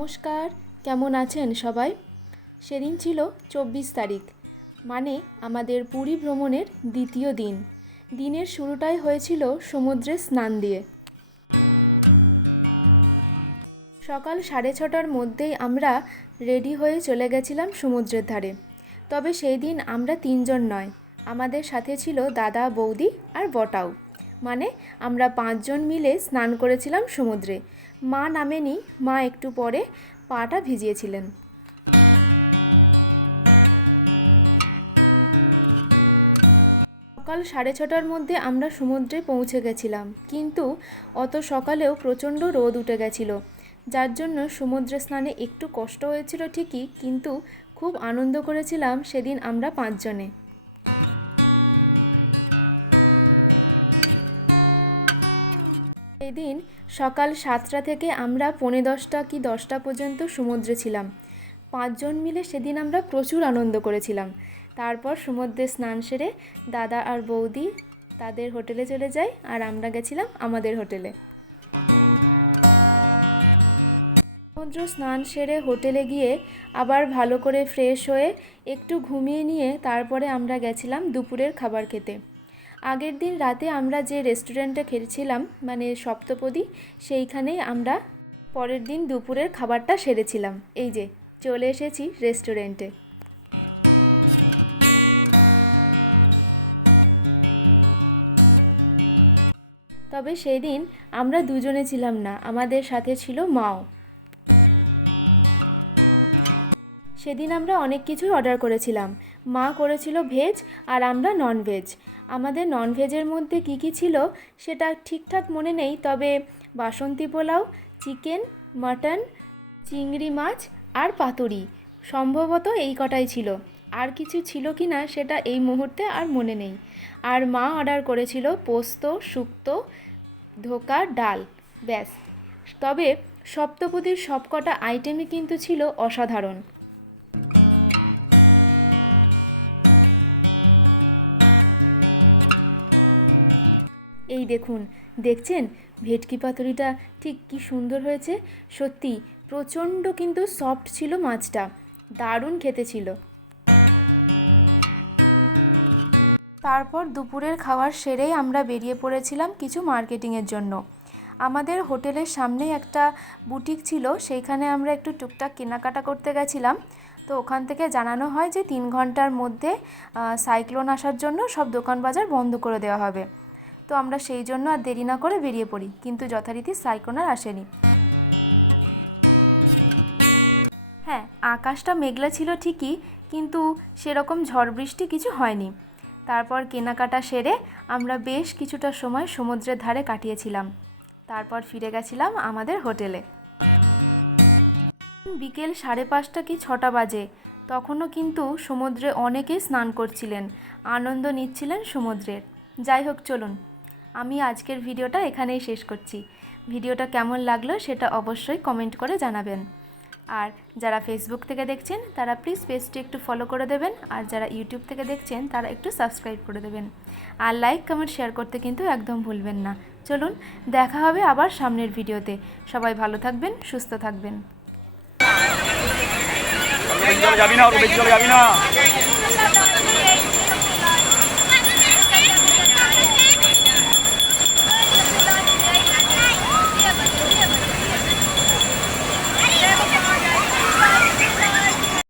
নমস্কার, কেমন আছেন সবাই? সেদিন ছিল চব্বিশ তারিখ মানে আমাদের পুরী ভ্রমণের দ্বিতীয় দিন। দিনের শুরুটাই হয়েছিল সমুদ্রে স্নান দিয়ে। সকাল সাড়ে ছটার মধ্যেই আমরা রেডি হয়ে চলে গেছিলাম সমুদ্রের ধারে। তবে সেই দিন আমরা তিনজন নয়, আমাদের সাথে ছিল দাদা, বৌদি আর বটাও। মানে আমরা পাঁচজন মিলে স্নান করেছিলাম সমুদ্রে। মা নামেনি, মা একটু পরে পাটা ভিজিয়েছিলেন। সকাল সাড়ে ছটার মধ্যে আমরা সমুদ্রে পৌঁছে গেছিলাম, কিন্তু অত সকালেও প্রচণ্ড রোদ উঠে গেছিল। যার জন্য সমুদ্রে স্নানে একটু কষ্ট হয়েছিল ঠিকই, কিন্তু খুব আনন্দ করেছিলাম সেদিন আমরা পাঁচজনে। সেদিন সকাল সাতটা থেকে আমরা পৌনে দশটা কি দশটা পর্যন্ত সমুদ্রে ছিলাম। পাঁচজন মিলে সেদিন আমরা প্রচুর আনন্দ করেছিলাম। তারপর সমুদ্রে স্নান সেরে দাদা আর বৌদি তাদের হোটেলে চলে যায় আর আমরা গেছিলাম আমাদের হোটেলে। সমুদ্র স্নান সেরে হোটেলে গিয়ে আবার ভালো করে ফ্রেশ হয়ে একটু ঘুমিয়ে নিয়ে তারপরে আমরা গেছিলাম দুপুরের খাবার খেতে। আগের দিন রাতে আমরা যে রেস্টুরেন্টে খেয়েছিলাম মানে সপ্তপদী, সেইখানেই আমরা পরের দিন দুপুরের খাবারটা সেরেছিলাম। এই যে, চলে এসেছি রেস্টুরেন্টে। তবে সেই দিন আমরা দুজনে ছিলাম না, আমাদের সাথে ছিল মাও। সেদিন আমরা অনেক কিছুই অর্ডার করেছিলাম। মা করেছিল ভেজ আর আমরা নন ভেজ আমাদের নন ভেজের মধ্যে কী কী ছিল সেটা ঠিকঠাক মনে নেই, তবে বাসন্তী পোলাও, চিকেন, মাটন, চিংড়ি মাছ আর পাতুরি। সম্ভবত এই কটাই ছিল। আর কিছু ছিল কি না সেটা এই মুহূর্তে আর মনে নেই। আর মা অর্ডার করেছিল পোস্ত, শুক্তো, ধোকা, ডাল। ব্যাস। তবে সপ্তপদীর সবকটা আইটেমই কিন্তু ছিল অসাধারণ। এই দেখুন, দেখছেন? ভেটকি পাতুরিটা ঠিক কি সুন্দর হয়েছে। সত্যি, প্রচণ্ড কিন্তু সফট ছিল মাছটা। দারুণ খেতে ছিল। তারপর দুপুরের খাওয়ার সেরেই আমরা বেরিয়ে পড়েছিলাম কিছু মার্কেটিংয়ের জন্য। আমাদের হোটেলের সামনে একটা বুটিক ছিল, সেইখানে আমরা একটু টুকটাক কেনাকাটা করতে গেছিলাম। তো ওখান থেকে জানানো হয় যে তিন ঘণ্টার মধ্যে সাইক্লোন আসার জন্য সব দোকান বাজার বন্ধ করে দেওয়া হবে। তো আমরা সেই জন্য আর দেরি না করে বেরিয়ে পড়ি। কিন্তু যথারীতি সাইক্লোন আর আসেনি। হ্যাঁ আকাশটা মেঘলা ছিল ঠিকই, কিন্তু সেরকম ঝড় বৃষ্টি কিছু হয়নি। তারপর কেনাকাটা সেরে আমরা বেশ কিছুটা সময় সমুদ্রের ধারে কাটিয়েছিলাম। তারপর ফিরে গেছিলাম আমাদের হোটেলে। বিকেল সাড়ে পাঁচটা কি ছটা বাজে, তখনও কিন্তু সমুদ্রে অনেকেই স্নান করছিলেন, আনন্দ নিচ্ছিলেন সমুদ্রের। যাই হোক, চলুন। আমি আজকের ভিডিওটা এখানেই শেষ করছি। ভিডিওটা কেমন লাগল সেটা অবশ্যই কমেন্ট করে জানাবেন। আর যারা ফেসবুক থেকে দেখছেন, তারা প্লিজ পেজটি একটু ফলো করে দেবেন। আর যারা ইউটিউব থেকে দেখছেন, তারা একটু সাবস্ক্রাইব করে দেবেন। আর লাইক কমেন্ট শেয়ার করতে কিন্তু একদম ভুলবেন না। চলুন, দেখা হবে আবার সামনের ভিডিওতে। সবাই ভালো থাকবেন, সুস্থ থাকবেন। যাবি না যাবি না।